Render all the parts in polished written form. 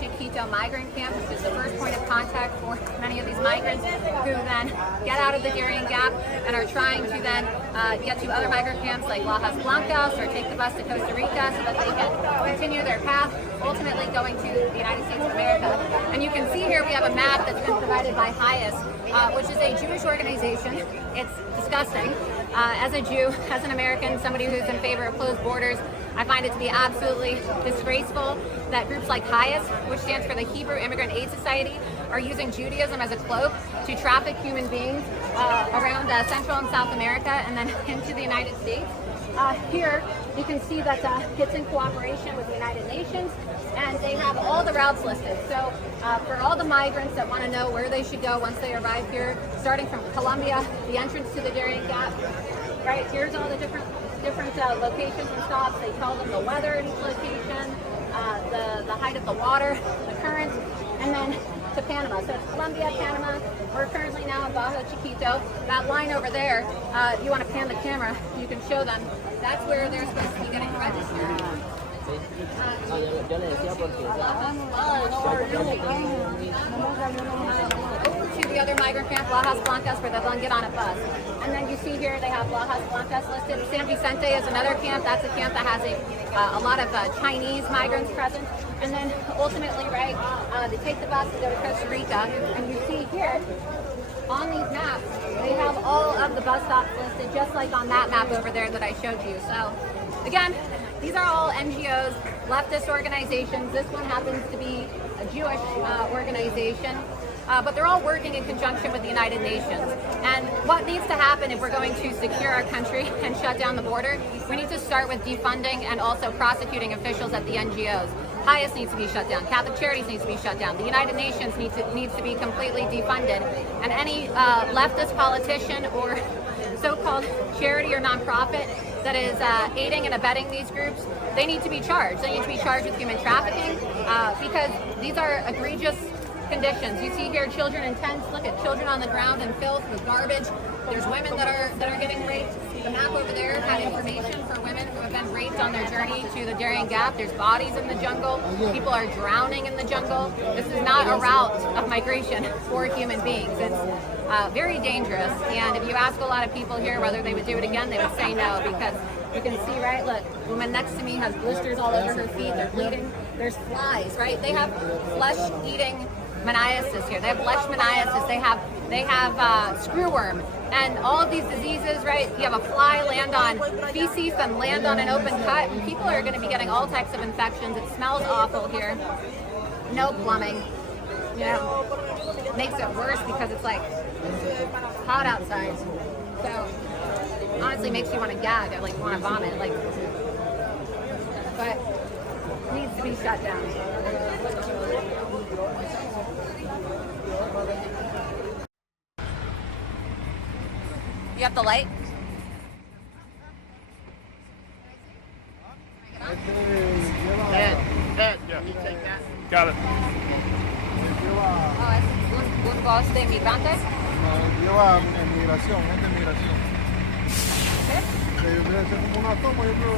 Chiquito migrant camp, which is the first point of contact for many of these migrants who then get out of the Darien Gap and are trying to then get to other migrant camps like Lajas Blancas or take the bus to Costa Rica so that they can continue their path, ultimately going to the United States of America. And you can see here we have a map that's been provided by HIAS, which is a Jewish organization. It's disgusting. As a Jew, as an American, somebody who's in favor of closed borders, I find it to be absolutely disgraceful that groups like HIAS, which stands for the Hebrew Immigrant Aid Society, are using Judaism as a cloak to traffic human beings around Central and South America and then into the United States. Here, you can see that it's in cooperation with the United Nations, and they have all the routes listed. So for all the migrants that want to know where they should go once they arrive here, starting from Colombia, the entrance to the Darien Gap, right, here's all the different locations and stops. They call them the weather in each location, the height of the water, the current, and then to Panama. So it's Colombia, Panama. We're currently now in Baja Chiquito. That line over there, if you want to pan the camera, you can show them. That's where they're supposed to be getting registered. To the other migrant camp, Lajas Blancas, where they'll then get on a bus. And then you see here they have Lajas Blancas listed. San Vicente is another camp. That's a camp that has a lot of Chinese migrants present. And then ultimately, right, they take the bus to go to Costa Rica. And you see here on these maps, they have all of the bus stops listed, just like on that map over there that I showed you. So again, these are all NGOs, leftist organizations. This one happens to be a Jewish organization. But they're all working in conjunction with the United Nations. And what needs to happen if we're going to secure our country and shut down the border, we need to start with defunding and also prosecuting officials at the NGOs. HIAS needs to be shut down. Catholic Charities needs to be shut down. The United Nations needs to be completely defunded. And any leftist politician or so-called charity or nonprofit that is aiding and abetting these groups, they need to be charged. They need to be charged with human trafficking because these are egregious conditions. You see here children in tents. Look at children on the ground in filth with garbage. There's women that are getting raped. The map over there had information for women who have been raped on their journey to the Darien Gap. There's bodies in the jungle. People are drowning in the jungle. This is not a route of migration for human beings. It's very dangerous. And if you ask a lot of people here whether they would do it again, they would say no, because you can see, right, look, the woman next to me has blisters all over her feet. They're bleeding. There's flies, right? They have flesh-eating mialis here. They have leishmaniasis. They have screwworm. And all of these diseases, right? You have a fly land on feces and land on an open cut, and people are going to be getting all types of infections. It smells awful here. No plumbing. You know, it makes it worse because it's like hot outside. So honestly, makes you want to gag or like want to vomit. Like, but it needs to be shut down. You have the light? Ed, yeah. You take that? Got it. Oh, es un bus de migrantes. Lleva migración, es de migración. ¿Sí? Debe ser como una toma, yo creo.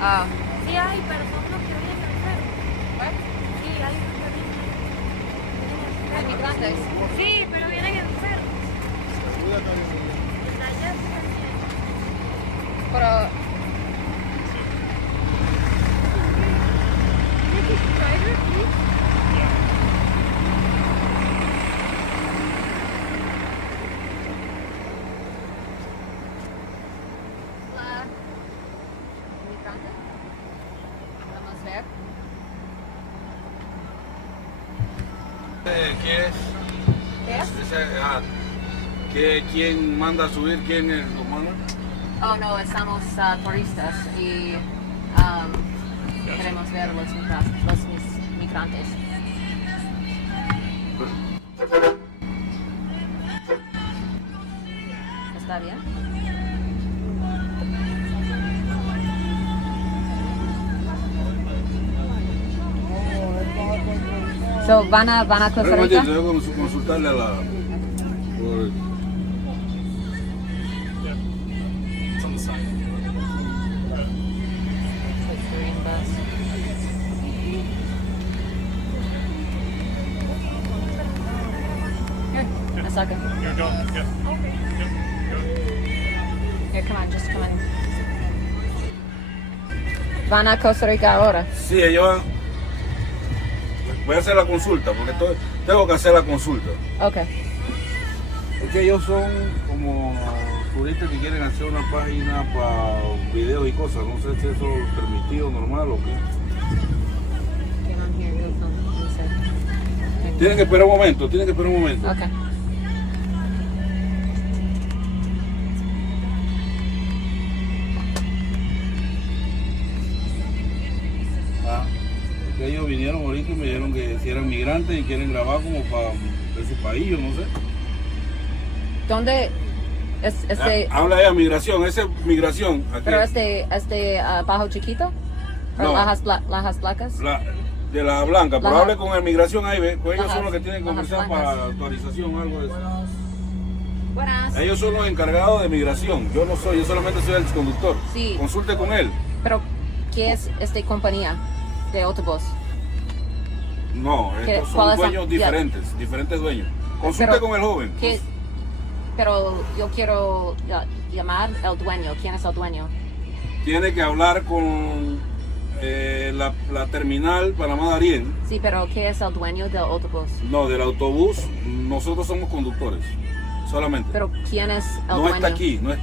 Ah. Sí hay, pero son los que vienen enfermos. ¿What? Sí, hay los que vienen ¿Hay migrantes? Sí, pero vienen enfermos. Pero vamos a ver. ¿Qué es? ¿Qué es? ¿Quién manda a subir? ¿Quién es lo manda? Oh no, estamos turistas y queremos ver los migrantes. ¿Está bien? So, ¿van a Costa Rica? Debo consultarle a la... a second. Here, go. Yep. Here, come on, just come on. Van a Costa Rica ahora. Sí, ellos van. Voy a hacer la consulta, porque tengo que hacer la consulta. Okay. Es que ellos son como turistas que quieren hacer una página para videos y cosas. No sé si eso es permitido, normal o qué. Get on here, go film. He said. Tienen que esperar un momento, Okay. Porque ellos vinieron ahorita y me dijeron que si eran migrantes y quieren grabar como para de su país, yo no sé. ¿Dónde es este? Habla de migración, esa es migración. Aquí. Pero bajo chiquito? ¿O No. lajas placas? De la blanca, pero Laja- hable con el migración ahí, ve, pues ellos Lajas- son los que tienen que lajas conversar blancas. para actualización o algo de eso. Buenas. Ellos son los encargados de migración, yo no soy, yo solamente soy el conductor. Sí. Consulte con él. Pero, ¿qué es esta compañía de autobús? No, estos ¿Cuáles son son? dueños diferentes dueños. Consulte Pero, con el joven. ¿qué? Pero yo quiero llamar al dueño. ¿Quién es el dueño? Tiene que hablar con la terminal Panamá Darien. Sí, pero ¿qué es el dueño del autobús? No, del autobús, nosotros somos conductores, solamente. Pero ¿quién es el No dueño? está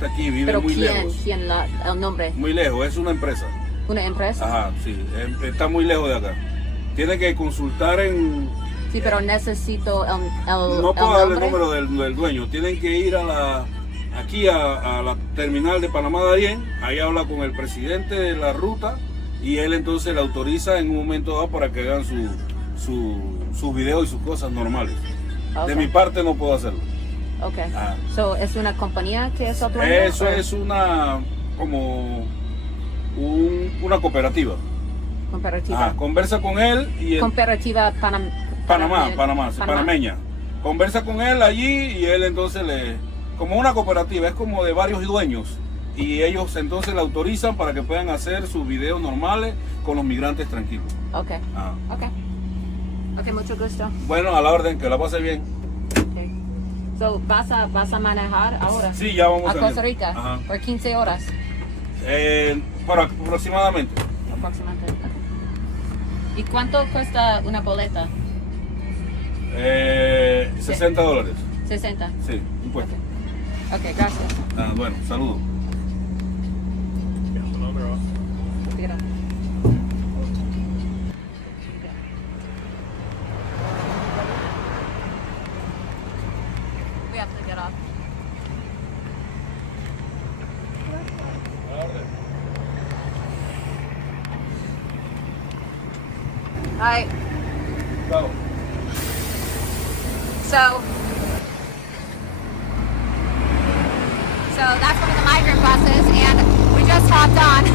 aquí, vive Pero muy ¿quién? lejos. ¿Quién el nombre? Muy lejos, es una empresa. ¿Una empresa? Ajá, sí, está muy lejos de acá. Tiene que consultar en... Sí, pero necesito el No puedo darle el nombre. número del dueño, tienen que ir aquí a la terminal de Panamá Darien, ahí habla con el presidente de la ruta y él entonces le autoriza en un momento dado para que hagan sus videos y sus cosas normales. Okay. De mi parte no puedo hacerlo. Okay. Ah. So, ¿es una compañía que es el dueño? Eso o- es una cooperativa. Comparativa. Conversa con él y Comparativa panameña. Conversa con él allí y él entonces como una cooperativa, es como de varios dueños y ellos entonces le autorizan para que puedan hacer sus videos normales con los migrantes tranquilos. Okay. Ah. Okay. Okay, mucho gusto. Bueno, a la orden, que la pase bien. Okay. So, ¿vas a manejar ahora? Sí, ya vamos A saliendo. Costa Rica Ajá. por 15 horas Para aproximadamente. aproximadamente. Okay. ¿Y cuánto cuesta una boleta? $60. 60. Sí, impuesto. Okay, gracias. Bueno, saludos. Mira. We have to get off. Hi. Chao. So that's one of the migrant buses, and we just hopped on.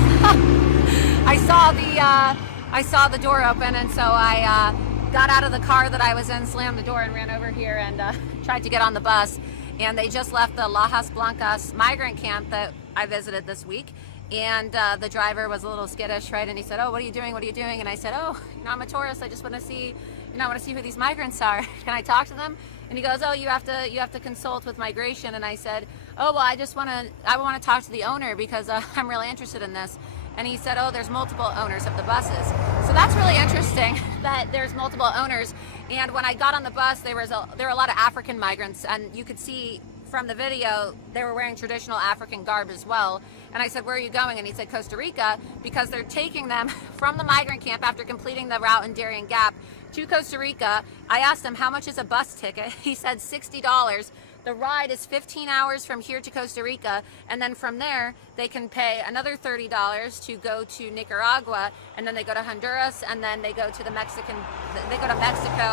I saw the door open, and so I got out of the car that I was in, slammed the door, and ran over here and tried to get on the bus. And they just left the Lajas Blancas migrant camp that I visited this week. And the driver was a little skittish, right? And he said, "Oh, what are you doing? What are you doing?" And I said, "Oh, I'm a tourist. I just want to see, I want to see who these migrants are. Can I talk to them?" And he goes, "Oh, you have to consult with migration." And I said, "Oh, well, I want to talk to the owner because I'm really interested in this." And he said, "Oh, there's multiple owners of the buses." So that's really interesting that there's multiple owners. And when I got on the bus, there were a lot of African migrants, and you could see from the video they were wearing traditional African garb as well. And I said, "Where are you going?" And he said, "Costa Rica," because they're taking them from the migrant camp after completing the route in Darien Gap to Costa Rica. I asked him, "How much is a bus ticket?" He said $60. The ride is 15 hours from here to Costa Rica, and then from there they can pay another $30 to go to Nicaragua, and then they go to Honduras, and then they go to Mexico,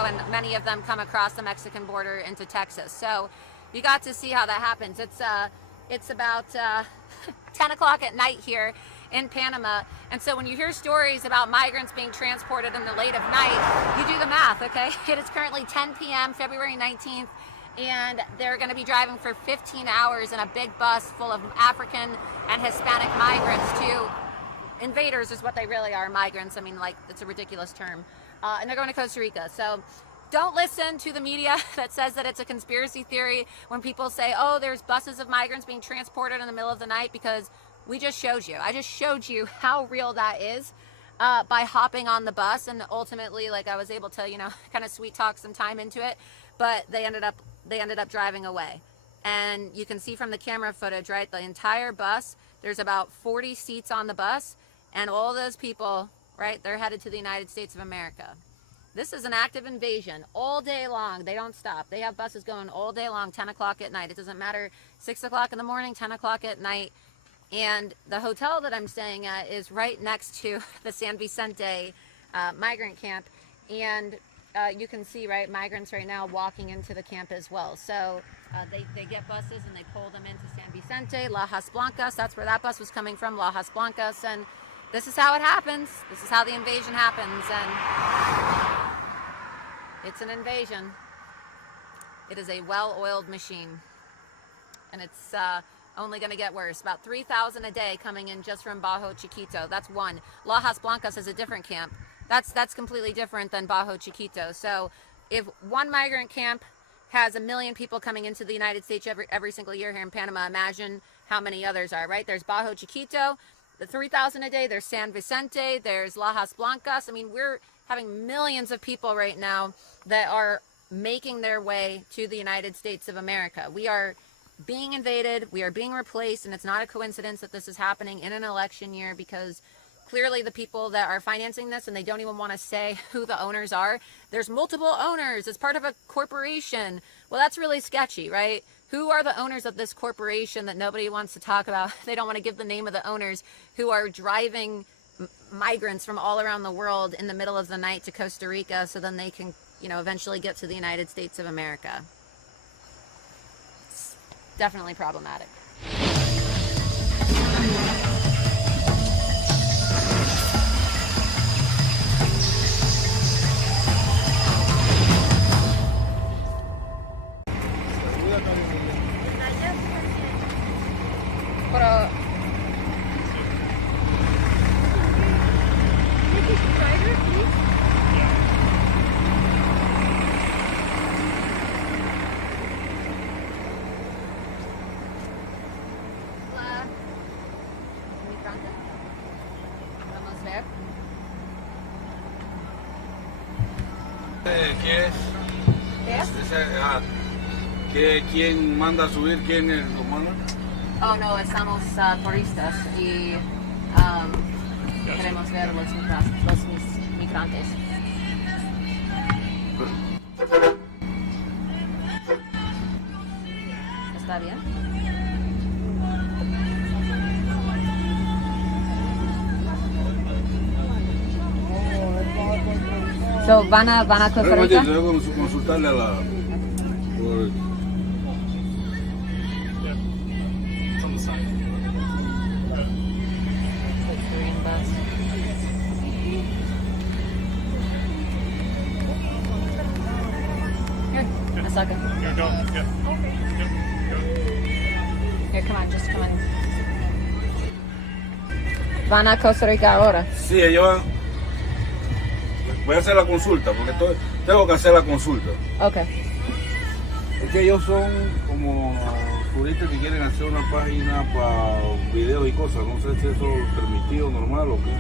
and many of them come across the Mexican border into Texas. So you got to see how that happens. It's about 10 o'clock at night here in Panama, and so when you hear stories about migrants being transported in the late of night, you do the math, okay? It is currently 10 p.m. February 19th, and they're going to be driving for 15 hours in a big bus full of African and Hispanic migrants to invaders is what they really are, migrants. I mean, like, it's a ridiculous term. And they're going to Costa Rica. So don't listen to the media that says that it's a conspiracy theory when people say, oh, there's buses of migrants being transported in the middle of the night, because we just showed you. I just showed you how real that is by hopping on the bus, and ultimately, like, I was able to, you know, kind of sweet talk some time into it, but they ended up driving away. And you can see from the camera footage, right, the entire bus, there's about 40 seats on the bus, and all those people, right, they're headed to the United States of America. This is an active invasion all day long. They don't stop. They have buses going all day long, 10 o'clock at night. It doesn't matter, 6 o'clock in the morning, 10 o'clock at night. And the hotel that I'm staying at is right next to the San Vicente migrant camp. And you can see, right, migrants right now walking into the camp as well. So they get buses and they pull them into San Vicente, Lajas Blancas. That's where that bus was coming from, Lajas Blancas. And this is how it happens. This is how the invasion happens. And it's an invasion. It is a well-oiled machine. And it's only going to get worse. About 3,000 a day coming in just from Bajo Chiquito. That's one. Lajas Blancas is a different camp. That's completely different than Bajo Chiquito. So if one migrant camp has 1 million people coming into the United States every single year here in Panama, imagine how many others are, right? There's Bajo Chiquito, the 3,000 a day. There's San Vicente. There's Lajas Blancas. I mean, we're having millions of people right now that are making their way to the United States of America. We are being invaded. We are being replaced. And it's not a coincidence that this is happening in an election year, because clearly the people that are financing this, and they don't even want to say who the owners are. There's multiple owners. It's part of a corporation. Well, that's really sketchy, right? Who are the owners of this corporation that nobody wants to talk about? They don't want to give the name of the owners, who are driving migrants from all around the world in the middle of the night to Costa Rica so then they can, you know, eventually get to the United States of America. It's definitely problematic. Pero ¿Quién manda a subir? ¿Quién lo manda? Oh no, estamos turistas y queremos ver los migrantes. ¿Está bien? So, ¿van a Costa Rica? Tengo que consultarle a la... A second. Here, go. Yep. Here, come on, just come on. ¿Van a Costa Rica ahora? Sí, ellos van. Voy a hacer la consulta, porque tengo que hacer la consulta. Okay. Es que ellos son como turistas que quieren hacer una página para videos y cosas. No sé si eso es permitido, normal o qué.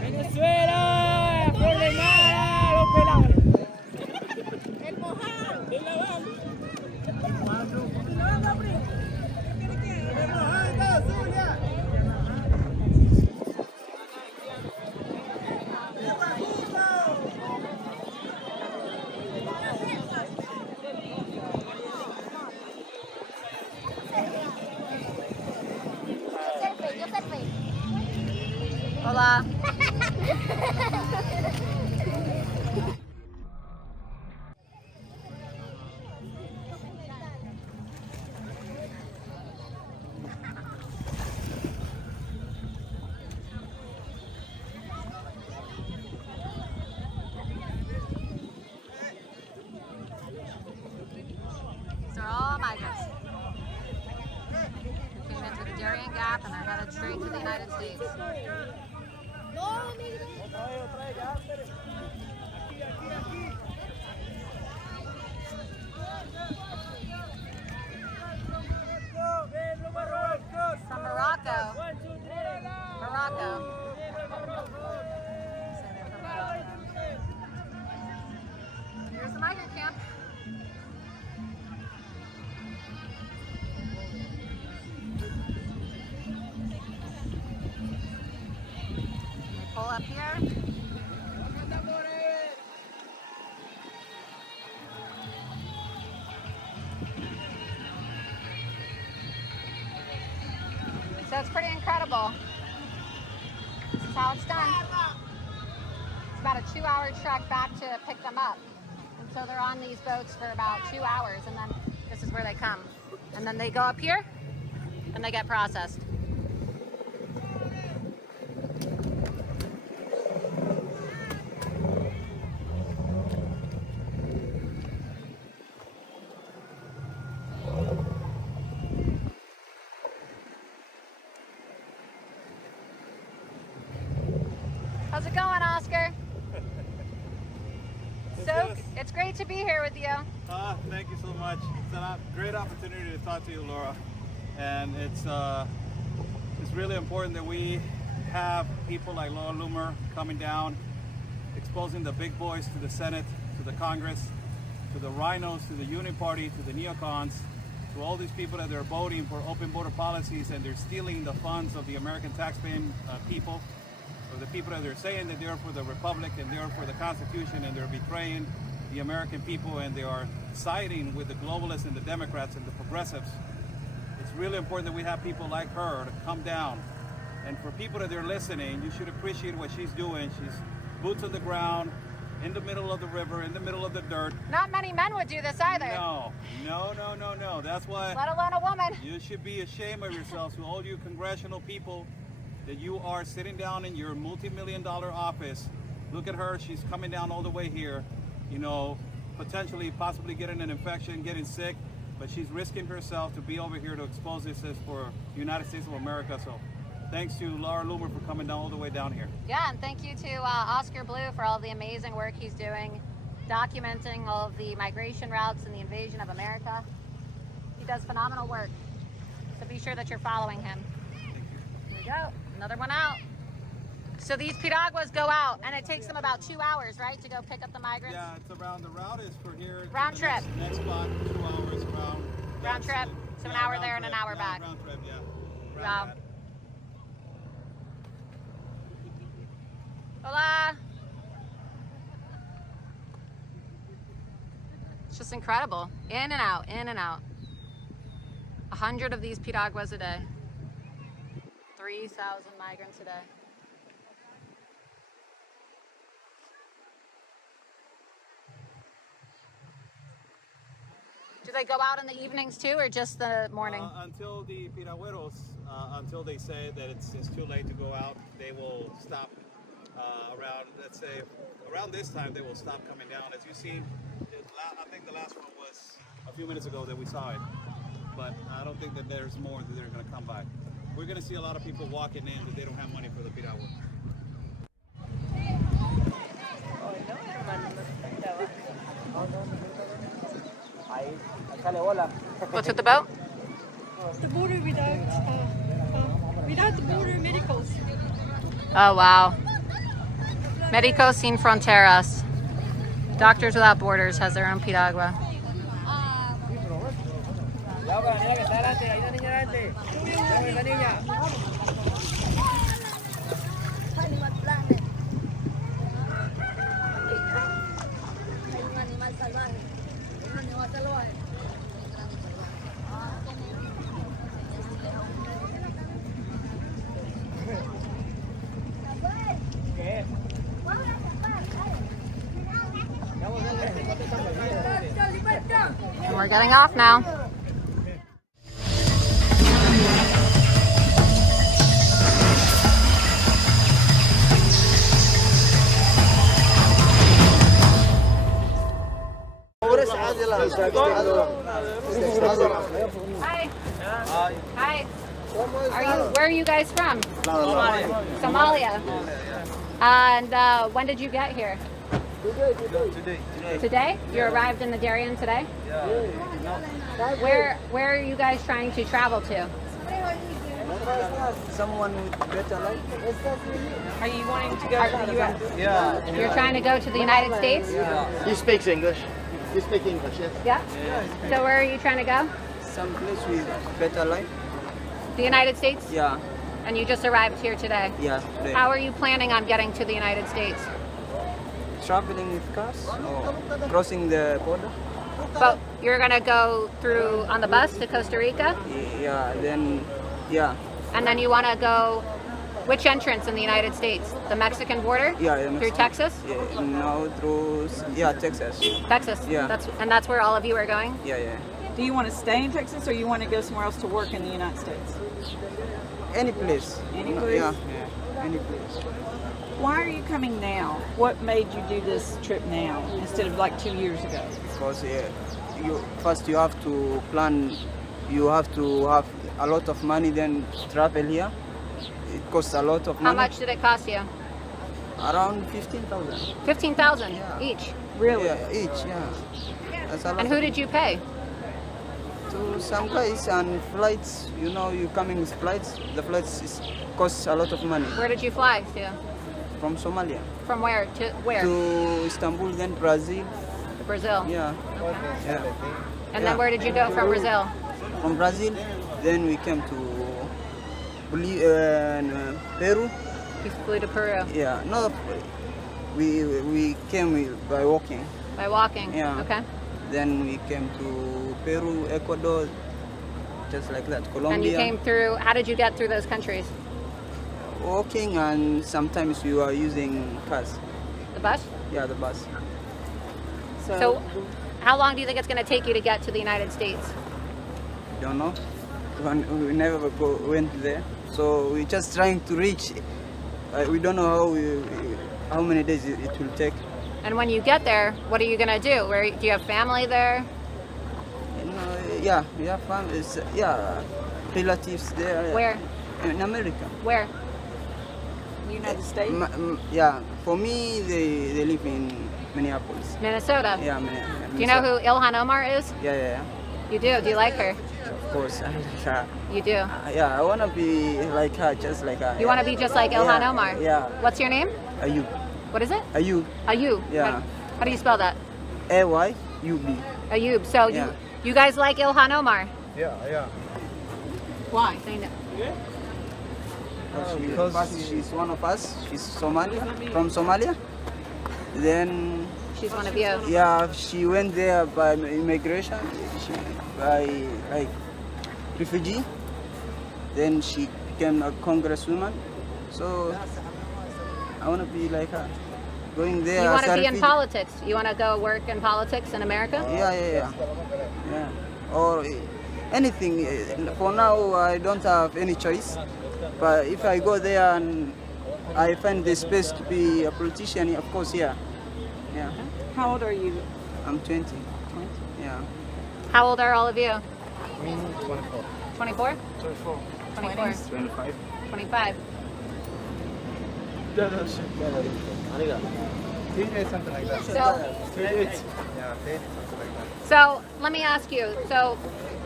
Venezuela, problemada, los pelados. El mojado. El lavado. Hola. Darien Gap, and they're headed straight to the United States. From Morocco. Morocco. Here's the migrant camp. They pull up here. So it's pretty incredible. This is how it's done. It's about a 2-hour trek back to pick them up. And so they're on these boats for about 2 hours, and then this is where they come. And then they go up here and they get processed. How's it going, Oscar? It's great to be here with you. Thank you so much. It's a great opportunity to talk to you, Laura. And it's really important that we have people like Laura Loomer coming down, exposing the big boys to the Senate, to the Congress, to the rhinos, to the Union Party, to the neocons, to all these people that are voting for open border policies, and they're stealing the funds of the American taxpaying people, or the people that are saying that they're for the Republic and they're for the Constitution, and they're betraying the American people, and they are siding with the globalists and the Democrats and the progressives. It's really important that we have people like her to come down. And for people that are listening, you should appreciate what she's doing. She's boots on the ground, in the middle of the river, in the middle of the dirt. Not many men would do this either. No. That's why. Let alone a woman. You should be ashamed of yourselves, to all you congressional people, that you are sitting down in your multi-million-dollar office. Look at her. She's coming down all the way here, you know, potentially, possibly getting an infection, getting sick, but she's risking herself to be over here to expose this as for the United States of America. So thanks to Laura Loomer for coming down all the way down here. Yeah, and thank you to Oscar Blu for all the amazing work he's doing, documenting all of the migration routes and the invasion of America. He does phenomenal work, so be sure that you're following him. Here we go, another one out. So these piraguas go out, and it takes them about 2 hours, right, to go pick up the migrants? Yeah, it's around, the route is for here. Round trip. Next spot, 2 hours around. Round trip, so an hour there and an hour back. Round trip, yeah. Wow. Hola. It's just incredible. In and out, in and out. 100 of these piraguas a day. 3,000 migrants a day. Do they go out in the evenings too, or just the morning? Until the piragüeros, until they say that it's too late to go out, they will stop around, let's say, around this time they will stop coming down. As you see, I think the last one was a few minutes ago that we saw it, but I don't think that there's more that they're going to come back. We're going to see a lot of people walking in that they don't have money for the piragua. What's with the boat? The border without the border medicals. Oh wow. Médicos Sin Fronteras. Doctors Without Borders has their own piragua. And we're getting off now. Hi. Hi. Where are you guys from? Somalia. And when did you get here? Today? You arrived in the Darien today? Where are you guys trying to travel to? Someone with better life. Are you wanting to go to the U.S.? Yeah. You're trying to go to the United States? He speaks English. You speak English, yes? Yeah. So where are you trying to go? Some place with better life. The United States? Yeah. And you just arrived here today? Yeah. Today. How are you planning on getting to the United States? Traveling with cars or crossing the border. But you're going to go through on the bus to Costa Rica? Yeah. Then, yeah. And then you want to go, which entrance in the United States? The Mexican border? Yeah. Through Texas? Yeah. No, through Texas. Texas? Yeah. That's where all of you are going? Yeah. Yeah. Do you want to stay in Texas or you want to go somewhere else to work in the United States? Any place. Any place? Yeah. Any place. Why are you coming now? What made you do this trip now instead of like 2 years ago? Because first you have to plan. You have to have a lot of money, then travel here. It costs a lot of money. How much did it cost you? Around 15,000. 15,000 Yeah. each. Really? Yeah, each, yeah. That's a lot. And who did you pay? To some guys and flights, you coming with flights. The flights cost a lot of money. Where did you fly to? From Somalia. From where to where? To Istanbul, then Brazil. To Brazil. Yeah. Yeah. And then where did you go from Brazil? From Brazil, then we came to Peru. You flew to Peru. Yeah, no, we came by walking. By walking? Yeah. Okay. Then we came to Peru, Ecuador, just like that. Colombia. And you came through, how did you get through those countries? Walking, and sometimes we are using cars. The bus? Yeah, the bus. So how long do you think it's going to take you to get to the United States? Don't know. We never went there, so we're just trying to reach. We don't know how many days it will take. And when you get there, what are you going to do? Do you have family there? Yeah, we have families. Yeah, relatives there. Where? In America. Where? The United States? Yeah, for me, they live in Minneapolis. Minnesota? Yeah, Minnesota. Do you know who Ilhan Omar is? Yeah. You do? Do you like her? Of course, I like her. You do? Yeah, I want to be like her, just like her. You want to be just like Ilhan Yeah, Omar? yeah. What's your name? Ayub. What is it? Ayub. Ayub. Yeah. How do you spell that? AYUB. Ayub. So Yeah. you guys like Ilhan Omar? Yeah. Why? Because she's one of us. She's from Somalia. Then, She's one of you. yeah, she went there by immigration, by like refugee. Then she became a congresswoman. So I want to be like her. Going there. You want to as a be in refugee. politics? You want to go work in politics in America? Yeah. Or anything. For now, I don't have any choice. But if I go there and I find the space to be a politician, of course, yeah. How old are you? I'm 20. 20. Yeah. How old are all of you? Me, 24. 24? 24. 24. 25. 25. Something like that. So, Yeah, something like that. so let me ask you. So,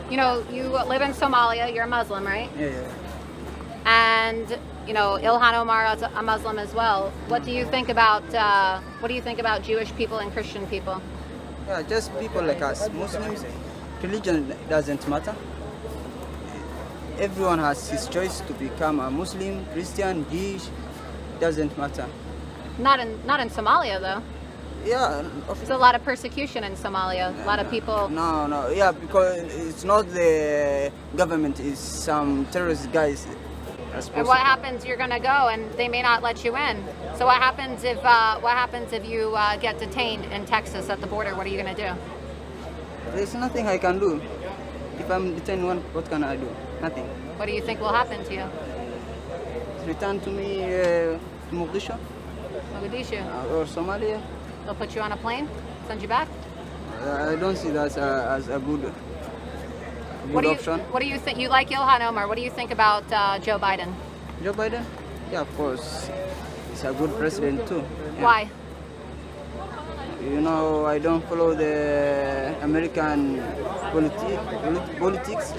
you live in Somalia. You're a Muslim, right? Yeah. And Ilhan Omar is a Muslim as well. What do you think about Jewish people and Christian people? Yeah, just people like us, Muslims. Religion doesn't matter. Everyone has his choice to become a Muslim, Christian, Jewish. Doesn't matter. Not in Somalia though. Yeah. There's a lot of persecution in Somalia. A lot of people. No. Yeah, because it's not the government. It's some terrorist guys. And what happens? You're gonna go, and they may not let you in. So what happens if you get detained in Texas at the border? What are you gonna do? There's nothing I can do. If I'm detained, what can I do? Nothing. What do you think will happen to you? Return to me to Mogadishu Mogadishu. or Somalia. They'll put you on a plane, send you back. I don't see that as a good good option. What do you think? You like Ilhan Omar. What do you think about Joe Biden? Joe Biden? Yeah, of course. He's a good president too. Yeah. Why? You know, I don't follow the American politics,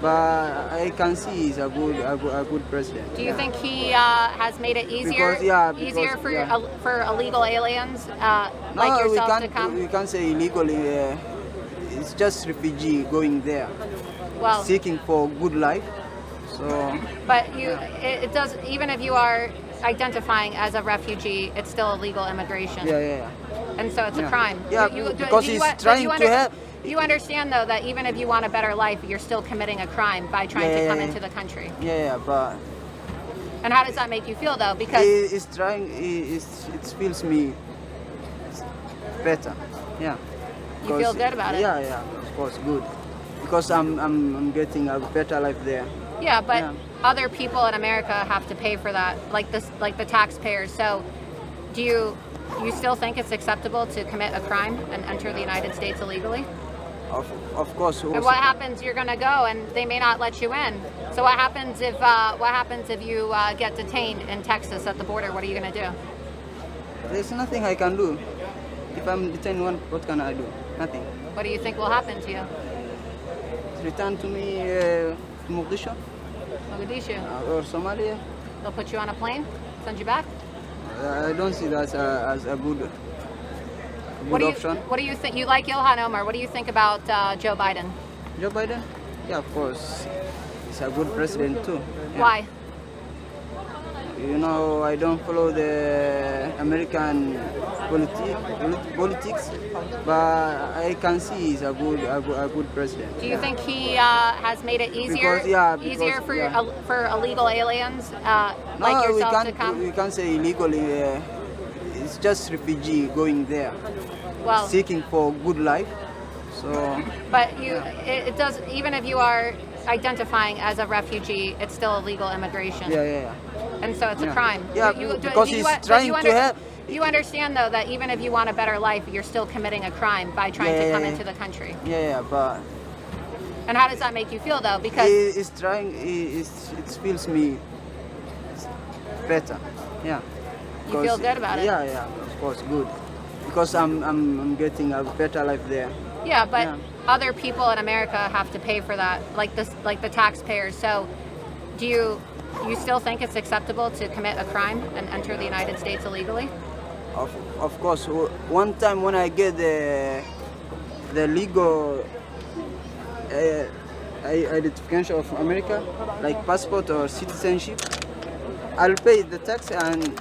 but I can see he's a good president. Do you think he has made it easier for illegal aliens like yourself to come? We can't say illegally. It's just refugee going there, Well, seeking for good life. So. But it does. Even if you are identifying as a refugee, it's still illegal immigration. Yeah. And so it's a crime. Yeah, because he's trying to help. You understand, though, that even if you want a better life, you're still committing a crime by trying to come into the country. Yeah, but. And how does that make you feel, though? Because he's trying. It feels me better. Yeah. You feel good about it. Yeah, of course, good. Because I'm getting a better life there. Yeah, but other people in America have to pay for that, like the taxpayers. So, do you still think it's acceptable to commit a crime and enter the United States illegally? Of course. And what happens? You're going to go, and they may not let you in. So what happens if you get detained in Texas at the border? What are you going to do? There's nothing I can do. If I'm detained, what can I do? Nothing. What do you think will happen to you? Return to me to Mogadishu. Mogadishu. Or Somalia. They'll put you on a plane, send you back. I don't see that as a good option. What do you think? You like Ilhan Omar. What do you think about Joe Biden? Joe Biden? Yeah, of course. He's a good president too. Yeah. Why? You know, I don't follow the American politics, but I can see he's a good president. Do you think he has made it easier for illegal aliens like yourself to come? We can't say illegally. It's just refugee going there, seeking for good life. So. But it does. Even if you are identifying as a refugee, it's still illegal immigration. Yeah. And so it's a crime. Yeah, because he's trying to help. You understand, though, that even if you want a better life, you're still committing a crime by trying to come into the country. Yeah, but. And how does that make you feel, though? Because he's trying. It feels me better. Yeah. You feel good about it. Yeah, of course, good. Because I'm getting a better life there. Yeah, but other people in America have to pay for that, like the taxpayers. So, do you still think it's acceptable to commit a crime and enter the United States illegally? Of course. One time when I get the legal identification of America, like passport or citizenship, I'll pay the tax and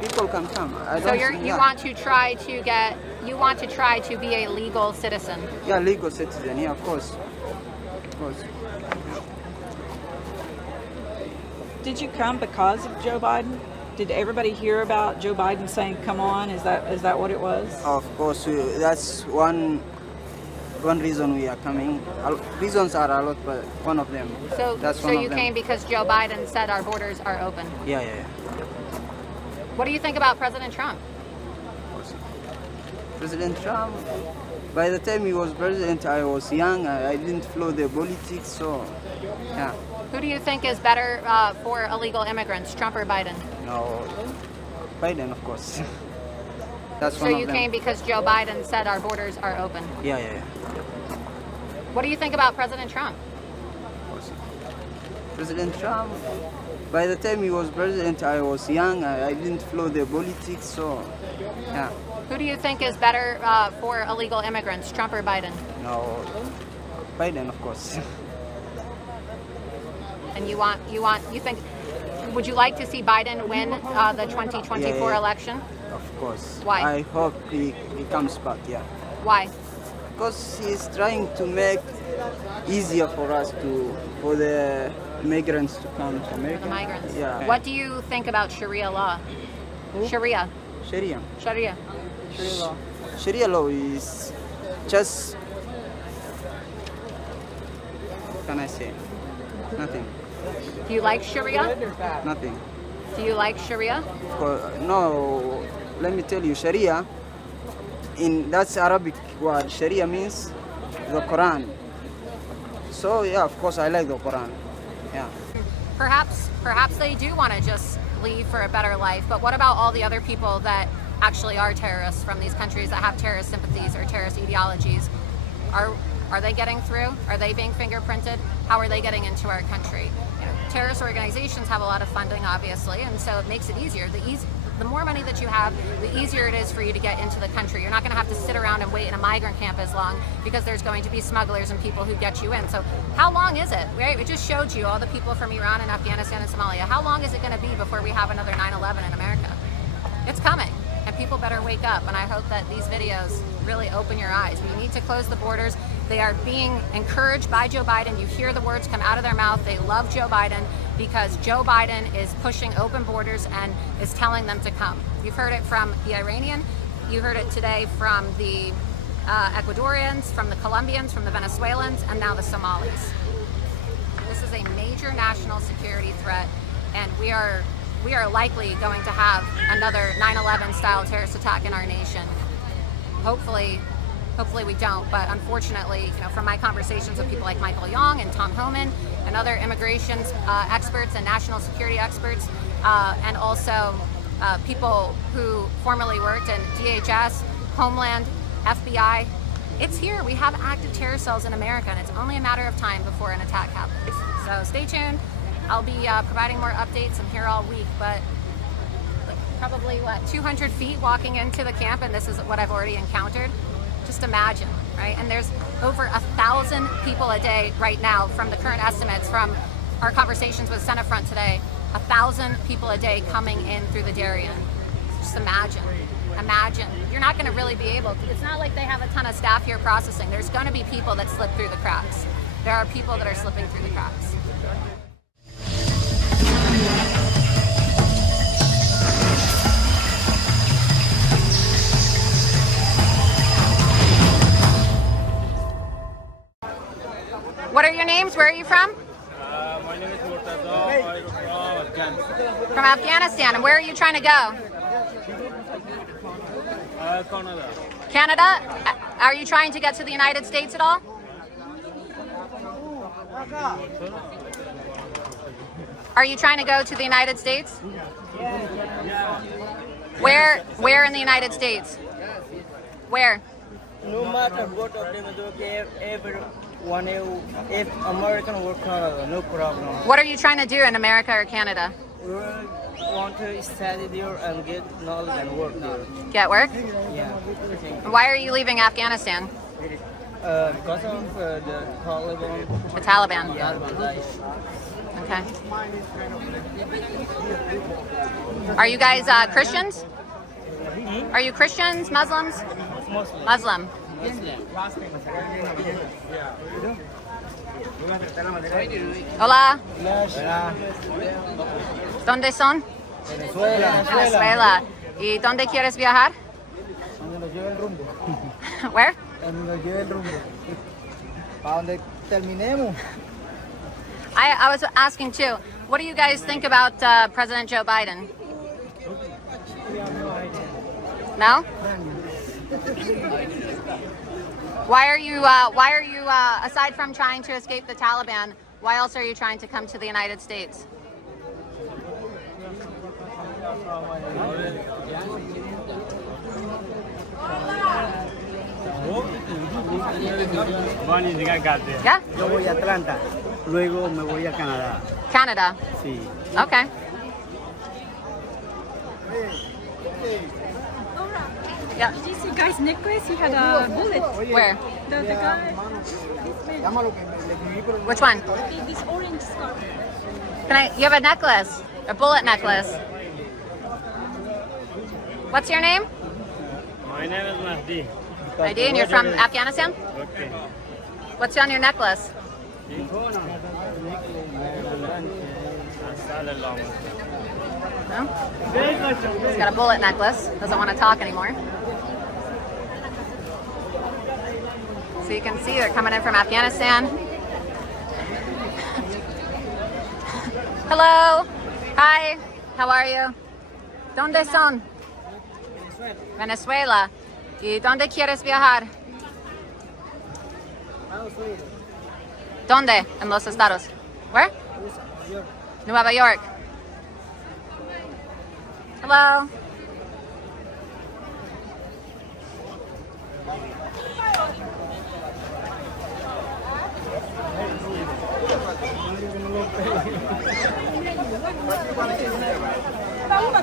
people can come. So you want to try to be a legal citizen? Yeah, legal citizen. Yeah, of course. Did you come because of Joe Biden? Did everybody hear about Joe Biden saying, "Come on"? Is that what it was? Of course, that's one reason we are coming. Reasons are a lot, but one of them. So you came because Joe Biden said our borders are open. Yeah. What do you think about President Trump? President Trump, by the time he was president, I was young. I didn't follow the politics, so yeah. Who do you think is better for illegal immigrants, Trump or Biden? No, Biden, of course. That's one of them. So you came because Joe Biden said our borders are open? Yeah. What do you think about President Trump? President Trump, by the time he was president, I was young. I didn't follow the politics, so yeah. Who do you think is better for illegal immigrants, Trump or Biden? No, Biden, of course. And you think, would you like to see Biden win the 2024 election? Of course. Why? I hope he comes back, yeah. Why? Because he's trying to make easier for us for the migrants to come to America. The migrants. Yeah. What do you think about Sharia law? Who? Sharia law. Sharia law is just, what can I say? Nothing. Do you like Sharia? Nothing. Do you like Sharia? No, let me tell you, Sharia, that's Arabic word. Sharia means the Quran. So yeah, of course I like the Quran. Yeah. Perhaps they do want to just leave for a better life, but what about all the other people that actually are terrorists from these countries that have terrorist sympathies or terrorist ideologies? Are they getting through? Are they being fingerprinted? How are they getting into our country? You know, terrorist organizations have a lot of funding, obviously, and so it makes it easier. The more money that you have, the easier it is for you to get into the country. You're not going to have to sit around and wait in a migrant camp as long, because there's going to be smugglers and people who get you in. So how long is it? Right? We just showed you all the people from Iran and Afghanistan and Somalia. How long is it going to be before we have another 9/11 in America? It's coming, and people better wake up, and I hope that these videos really open your eyes. We need to close the borders. They are being encouraged by Joe Biden. You hear the words come out of their mouth. They love Joe Biden because Joe Biden is pushing open borders and is telling them to come. You've heard it from the Iranian. You heard it today from the Ecuadorians, from the Colombians, from the Venezuelans, and now the Somalis. This is a major national security threat, and we are likely going to have another 9/11 style terrorist attack in our nation. Hopefully we don't, but unfortunately, you know, from my conversations with people like Michael Young and Tom Homan and other immigration experts and national security experts, and also people who formerly worked in DHS, Homeland, FBI, it's here. We have active terror cells in America, and it's only a matter of time before an attack happens. So stay tuned. I'll be providing more updates. I'm here all week, but probably 200 feet walking into the camp, and this is what I've already encountered. Just imagine, right? And there's over 1,000 people a day right now, from the current estimates from our conversations with Senate today, 1,000 people a day coming in through the Darien. Just imagine. You're not going to really be able to. It's not like they have a ton of staff here processing. There's going to be people that slip through the cracks. There are people that are slipping through the cracks. What are your names? Where are you from? My name is Murtaza. I'm from Afghanistan. From Afghanistan. And where are you trying to go? Canada. Canada? Are you trying to get to the United States at all? Are you trying to go to the United States? Where in the United States? Where? No matter what of them is okay, everyone, if American or Canada, no problem. What are you trying to do in America or Canada? We want to study there and get knowledge and work there. Get work? Yeah. Why are you leaving Afghanistan? Because of the Taliban. The Taliban. Yeah. Okay. Are you guys Christians? Are you Christians, Muslims? Muslim. Hola. ¿Dónde son? Venezuela. ¿Y dónde quieres viajar? Donde nos lleve el rumbo. Where? Donde nos lleve el rumbo. Para donde terminemos. I was asking too, what do you guys think about President Joe Biden? No? Why are you, aside from trying to escape the Taliban, why else are you trying to come to the United States? Yeah? Yo voy a Atlanta, luego me voy a Canadá. Canada? Sí. Okay. Yeah. Did you see guy's necklace? He had a bullet. Where? The guy. Which one? This orange scarf. You have a necklace, a bullet necklace. What's your name? My name is Mahdi. Mahdi, and you're from Afghanistan? Okay. What's on your necklace? No? He's got a bullet necklace. Doesn't want to talk anymore. So you can see they're coming in from Afghanistan. Hello. Hi. How are you? ¿Dónde son? Venezuela. ¿Y dónde quieres viajar? ¿Dónde? En los estados. Where? Nueva York. Hello.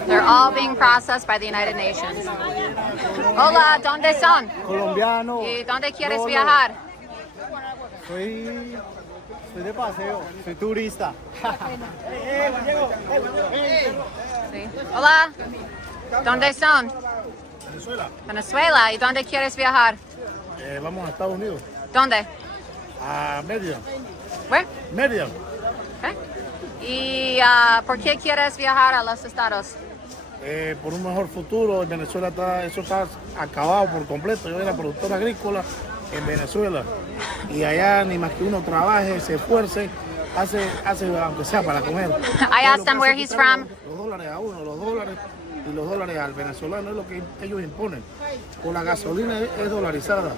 They're all being processed by the United Nations. Hola, ¿dónde son? Colombiano. ¿Y dónde quieres viajar? Soy de paseo, soy turista. Sí. Hola, ¿dónde son? Venezuela. Venezuela. ¿Y dónde quieres viajar? Vamos a Estados Unidos. ¿Dónde? A Mérida. Where? Mérida. Okay. ¿Y por qué quieres viajar a los estados? Por un mejor futuro. En Venezuela eso está acabado por completo. Yo era productor agrícola en Venezuela. Y allá ni más que uno trabaje, se esfuerce, hace aunque sea para comer. I asked him where he's from. Los dólares a uno, los dólares y los dólares al venezolano es lo que ellos imponen. Con la gasolina es dolarizada.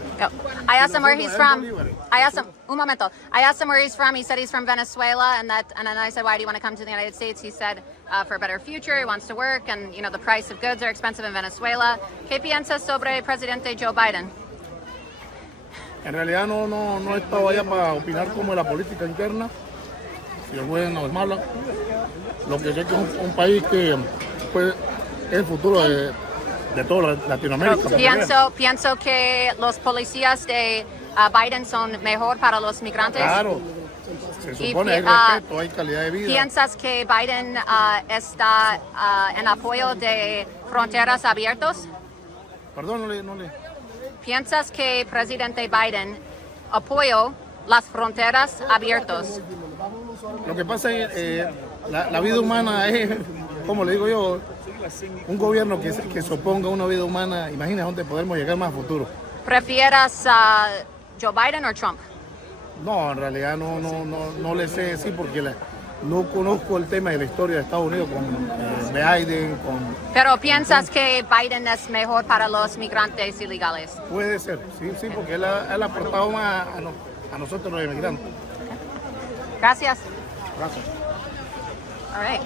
I asked him where he's from. I asked him, un momento. I asked him where he's from. He said he's from Venezuela, and then I said, why do you want to come to the United States? He said, for a better future. He wants to work, and the price of goods are expensive in Venezuela. ¿Qué piensas sobre el presidente Joe Biden? En realidad no he estado allá para opinar como la política interna, si es buena o es mala. Lo que sé que es un país que pues, es el futuro de toda Latinoamérica. Pienso que los policías de Biden son mejor para los migrantes. Claro, se supone hay respeto, hay calidad de vida. ¿Piensas que Biden está en apoyo de fronteras abiertas? Perdón, no le... ¿Piensas que presidente Biden apoyó las fronteras abiertas? Lo que pasa es que la vida humana es, como le digo yo, un gobierno que se oponga a una vida humana. Imagina dónde podemos llegar más a futuro. ¿Prefieras Joe Biden o Trump? No, en realidad no le sé decir porque no conozco el tema de la historia de Estados Unidos con Biden, Pero ¿piensas que Biden es mejor para los migrantes ilegales? Puede ser, sí, porque él ha aportado más a nosotros los inmigrantes. Gracias. Gracias. All right.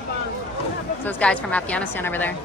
Those guys from Afghanistan over there.